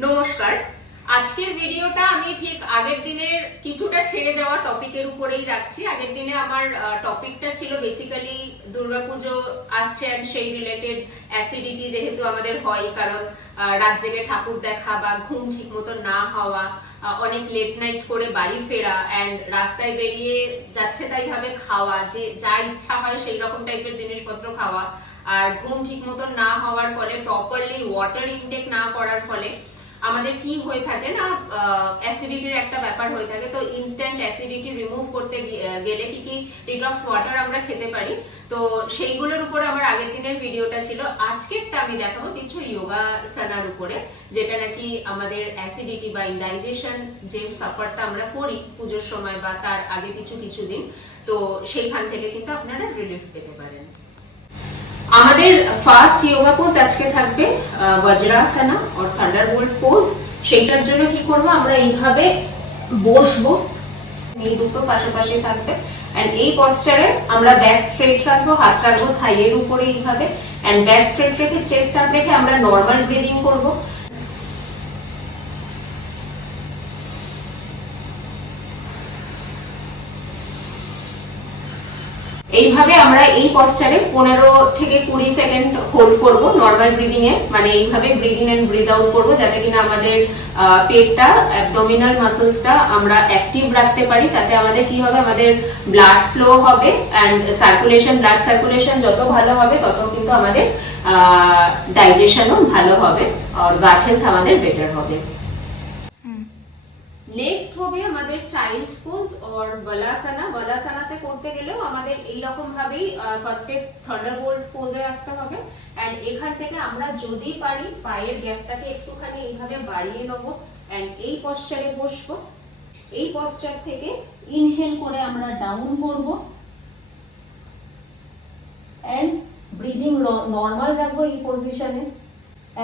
নমস্কার। আজকের ভিডিওটা আমি ঠিক আগের দিনের কিছুটা ছেড়ে যাওয়া টপিকের উপরেই রাখছি। আগের দিনে আমার টপিকটা ছিল বেসিক্যালি দুর্গাপুজো আসছে এন্ড সেই রিলেটেড অ্যাসিডিটি যেহেতু আমাদের হয়, কারণ রাত জেগে ঠাকুর দেখা বা ঘুম ঠিক মতো না হওয়া, অনেক লেট নাইট করে বাড়ি ফেরা এন্ড রাস্তায় বেরিয়ে যাচ্ছে তাই ভাবে খাওয়া, যে যা ইচ্ছা হয় সেই রকম টাইপের জিনিসপত্র খাওয়া, আর ঘুম ঠিক মতো না হওয়ার ফলে প্রপারলি ওয়াটার ইনটেক না করার ফলে আমাদের কি হয়ে থাকে না, অ্যাসিডিটির একটা ব্যাপার হয়ে থাকে। তো ইনস্ট্যান্ট অ্যাসিডিটি রিমুভ করতে গেলে কি কি ডিটক্স ওয়াটার আমরা খেতে পারি, তো সেইগুলোর উপরে আমার আগের দিনের ভিডিওটা ছিল। আজকেরটা আমি দেখাবো কিছু যোগাসনার উপরে, যেটা নাকি আমাদের অ্যাসিডিটি বা ইনডাইজেশন যে সাফারটা আমরা করি পুজোর সময় বা তার আগে কিছু দিন, তো সেইখান থেকে কিন্তু আপনারা রিলিফ পেতে পারেন। আমাদের ফার্স্ট যোগা পোজ আজকে থাকবে বজ্রাসনা অর থান্ডারবোল্ট পোজ। সেইটার জন্য কি করব, আমরা এইভাবে বসবো, এই দুটো পাশাপাশি থাকবে এন্ড এই পশ্চারে আমরা ব্যাক স্ট্রেট রাখবো, হাত রাখবো থাইয়ের উপরে এইভাবে এন্ড ব্যাক স্ট্রেট রেখে চেস্ট আপ রেখে আমরা নরমাল ব্রিদিং করব। এইভাবে আমরা এই পশ্চারে 15 থেকে 20 সেকেন্ড হোল্ড করব নরমাল ব্রিদিং এ, মানে এইভাবে breathe in and breathe out করব, যাতে কিনা আমাদের পেটটা, অ্যাবডোমিনাল মাসলসটা আমরা অ্যাক্টিভ রাখতে পারি। তাতে আমাদের কি হবে, আমাদের ব্লাড ফ্লো হবে এন্ড সার্কুলেশন, ব্লাড সার্কুলেশন যত ভালো হবে তত কিন্তু আমাদের ডাইজেশনও ভালো হবে আর গাট হেলথ আমাদের বেটার হবে। নেক্সট হবে আমাদের চাইল্ড পোজ অর বলাসানা। বলাসানাতে করতে গেলেও আমাদের এই রকম ভাবেই ফার্স্টে থান্ডারবোল্ট পোজে আসতে হবে এন্ড এখান থেকে আমরা যদি পারি পায়ের গ্যাপটাকে একটুখানি এইভাবে বাড়িয়ে নেব এন্ড এই পশ্চারে বসবো। এই পশ্চার থেকে ইনহেল করে আমরা ডাউন করব এন্ড ব্রিদিং নরমাল রাখবো এই পজিশনে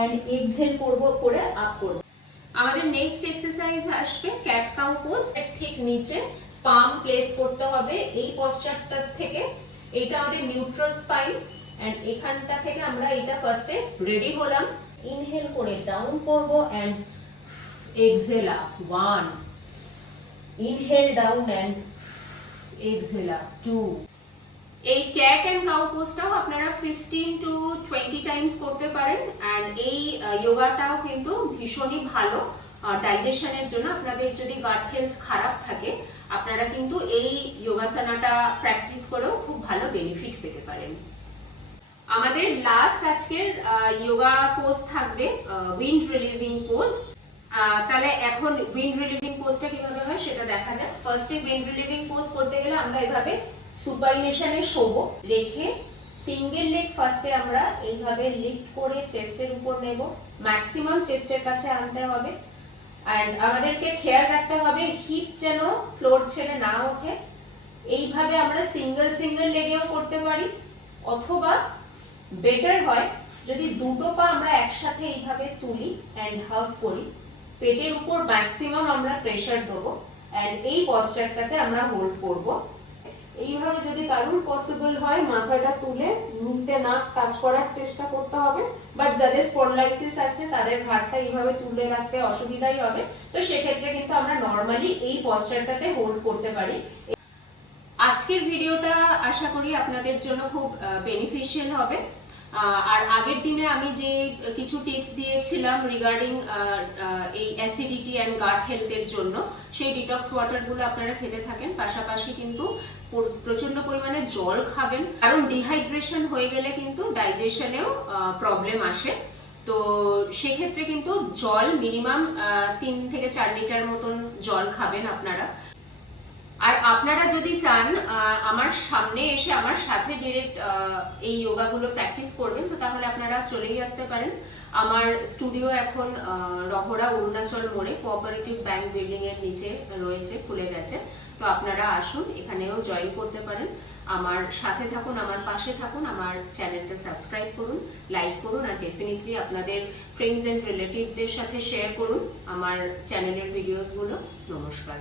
এন্ড এক্সহেল করব করে আপ করব। আমাদের নেক্সট এক্সারসাইজ আসবে ক্যাট কাউ পোজ। ঠিক নিচে পাম প্লেস করতে হবে এই পশ্চারটা থেকে। এটা আমাদের নিউট্রাল স্পাইন এন্ড এখানটা থেকে আমরা এটা ফার্স্টে রেডি হলাম, ইনহেল করে ডাউন করব and exhale up. 1, inhale down and exhale up. 2। এই ক্যাট এন্ড কাউ পোজটাও আপনারা 15 to 20 টাইমস করতে পারেন এন্ড এই যোগাটাও কিন্তু ভীষণই ভালো ডাইজেশনের জন্য। আপনাদের যদি গাট হেলথ খারাপ থাকে আপনারা কিন্তু এই যোগাসনাটা প্র্যাকটিস করেও খুব ভালো বেনিফিট পেতে পারেন। আমাদের লাস্ট আজকের যোগা পোজ থাকবে উইন্ড রিলিভিং পোজ। তাহলে এখন উইন্ড রিলিভিং পোজটা কিভাবে হয় সেটা দেখা যাক। ফার্স্টে উইন্ড রিলিভিং পোজ করতে গেলে আমরা এভাবে সুপাইনেশনে শোবো, রেখে সিঙ্গেল লেগ ফার্স্টে আমরা এইভাবে লিফট করে চেস্টের উপর নেব, ম্যাক্সিমাম চেস্টের কাছে আনতে হবে এন্ড আমাদেরকে খেয়াল রাখতে হবে হিপ যেন ফ্লোর ছেড়ে না ওঠে। এইভাবে আমরা সিঙ্গেল লেগেও করতে পারি, অথবা বেটার হয় যদি দুটো পা আমরা একসাথে এইভাবে তুলি এন্ড হাগ করি, পেটের উপর ম্যাক্সিমাম আমরা প্রেসার দেবো এন্ড এই পশ্চারটাতে আমরা হোল্ড করব। এইভাবে যদি কারুর পসিবল হয় মাথাটা তুলে নিতে না টাচ করার চেষ্টা করতে হবে, বাট যাদের স্পন্ডাইলাইসিস আছে তাদের ঘাড়টা এইভাবে তুলে রাখতে অসুবিধাই হবে, তো সেক্ষেত্রে কিন্তু আমরা নরমালি এই পশ্চারটাতে হোল্ড করতে পারি। আজকের ভিডিওটা আশা করি আপনাদের জন্য খুব বেনিফিশিয়াল হবে। আর আগের দিনে আমি যে কিছু টিপস দিয়েছিলাম রিগার্ডিং এই অ্যাসিডিটি এন্ড গাট হেলথের জন্য, সেই ডিটক্স ওয়াটারগুলো আপনারা খেতে থাকেন, পাশাপাশি কিন্তু প্রচন্ড পরিমাণে জল খাবেন, কারণ ডিহাইড্রেশন হয়ে গেলে কিন্তু ডাইজেশনেও প্রবলেম আসে। তো সেক্ষেত্রে কিন্তু জল মিনিমাম 3 থেকে 4 লিটার মতন জল খাবেন আপনারা। আর আপনারা যদি চান আমার সামনে এসে আমার সাথে ডিরেক্ট এই যোগাগুলো প্র্যাকটিস করবেন, তো তাহলে আপনারা চলেই আসতে পারেন। আমার স্টুডিও এখন রহরা অরুণাচল মোড়ে কোঅপারেটিভ ব্যাংক বিল্ডিং এর নিচে রয়েছে, খুলে গেছে, তো আপনারা আসুন, এখানেও জয়েন করতে পারেন। আমার সাথে থাকুন, আমার পাশে থাকুন, আমার চ্যানেলটা সাবস্ক্রাইব করুন, লাইক করুন আর ডেফিনেটলি আপনাদের ফ্রেন্ডস এন্ড রিলেটিভসদের সাথে শেয়ার করুন আমার চ্যানেলের ভিডিওসগুলো। নমস্কার।